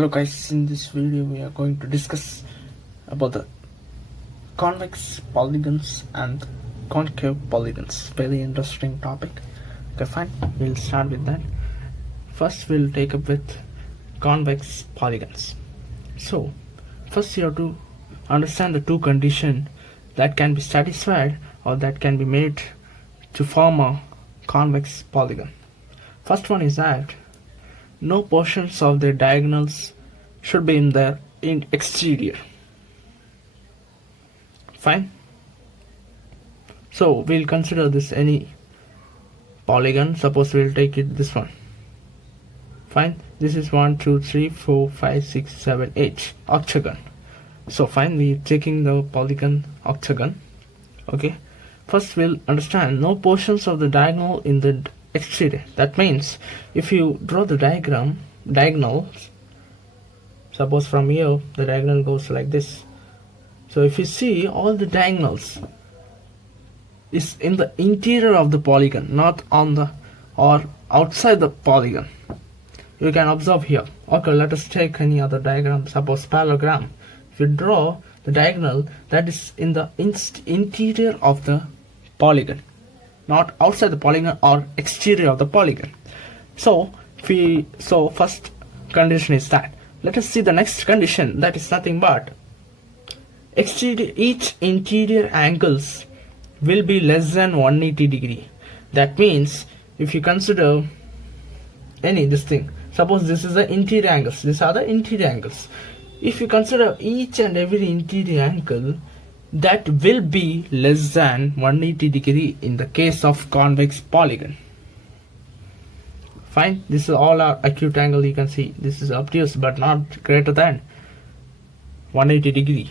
Hello guys, in this video we are going to discuss about the convex polygons and concave polygons. Very interesting topic. Okay, fine, we'll start with that. First we'll take up with convex polygons. So first you have to understand the two conditions that can be satisfied or that can be made to form a convex polygon. First one is that no portions of the diagonals should be in the exterior. Fine. So we'll consider this any polygon. Suppose we'll take it this one. Fine. This is 1, 2, 3, 4, 5, 6, 7, 8 octagon. So fine, we're taking the polygon octagon. Okay. First we'll understand no portions of the diagonal in the exterior. That means if you draw the diagonals, suppose from here the diagonal goes like this. So if you see, all the diagonals is in the interior of the polygon, not on the or outside the polygon. You can observe here. Okay, let us take any other diagram, suppose parallelogram. If you draw the diagonal, that is in the interior of the polygon, not outside the polygon or exterior of the polygon. So first condition is that. Let us see the next condition, that is nothing but each interior angles will be less than 180 degree. That means if you consider this thing, suppose this is the interior angles, these are the interior angles. If you consider each and every interior angle, that will be less than 180 degree in the case of convex polygon. Fine, this is all our acute angle. You can see this is obtuse but not greater than 180 degree.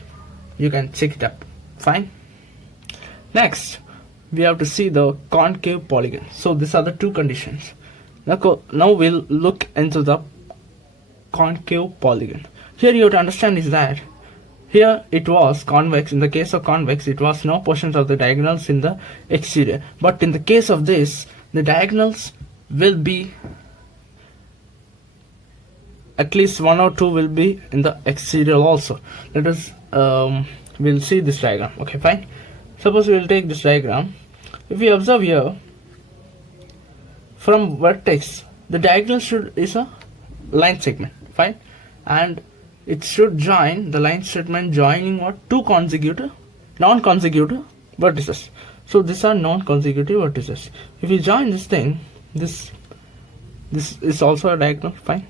You can check it up. Fine. Next we have to see the concave polygon. So these are the two conditions. Now we'll look into the concave polygon. Here you have to understand is that here it was convex. In the case of convex, it was no portions of the diagonals in the exterior. But in the case of this, the diagonals will be at least 1 or 2 will be in the exterior also. Let us we'll see this diagram. Okay, fine. Suppose we will take this diagram. If we observe here, from vertex, the diagonal is a line segment. Fine, and it should join the line segment joining what? Two non-consecutive vertices. So these are non-consecutive vertices. If you join this thing, this is also a diagonal. Fine,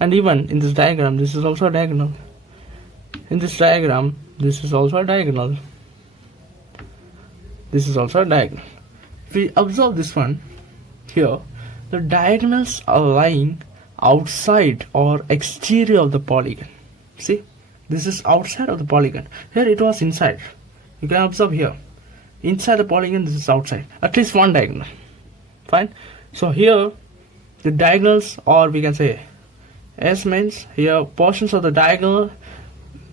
and even in this diagram, this is also a diagonal. In this diagram, this is also a diagonal. This is also a diagonal. If we observe this one here, the diagonals are lying outside or exterior of the polygon. See, this is outside of the polygon. Here it was inside. You can observe here, inside the polygon, this is outside. At least one diagonal. Fine. So here the diagonals, or we can say S means here portions of the diagonal,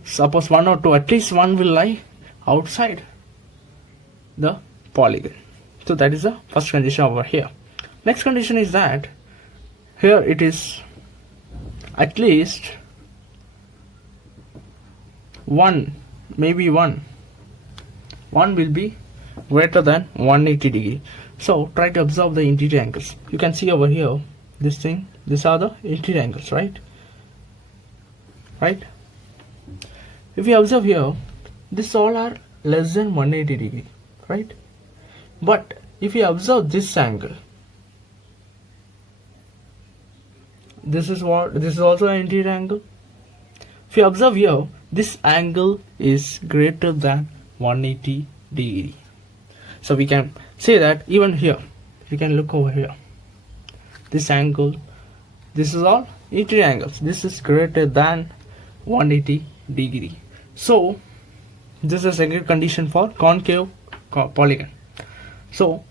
suppose 1 or 2, at least one will lie outside the polygon. So that is the first condition over here. Next condition is that here it is at least one will be greater than 180 degree. So try to observe the interior angles. You can see over here this thing, these are the interior angles, right? If you observe here, these all are less than 180 degree, right? But if you observe this angle, this is also an interior angle. If you observe here, this angle is greater than 180 degree. So we can say that even here, you can look over here, this angle, this is all interior angles, this is greater than 180 degree. So this is a second condition for concave polygon. So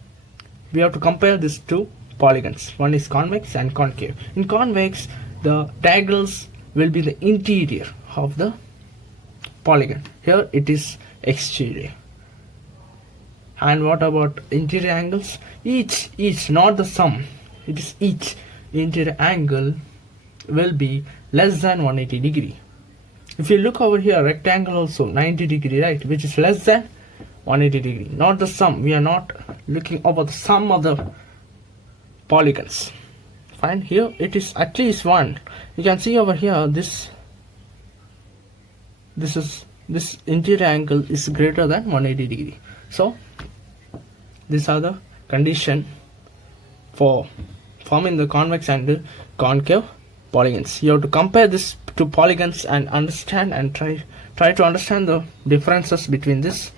we have to compare these two polygons. One is convex and concave. In convex, the diagonals will be the interior of the polygon. Here it is exterior. And what about interior angles? Each, not the sum, it is each interior angle will be less than 180 degree. If you look over here, rectangle also 90 degree, right, which is less than 180 degree, not the sum. We are not looking over the sum of the polygons. Fine. Here it is at least one. You can see over here this interior angle is greater than 180 degree. So these are the condition for forming the convex and concave polygons. You have to compare these two polygons and understand and try to understand the differences between this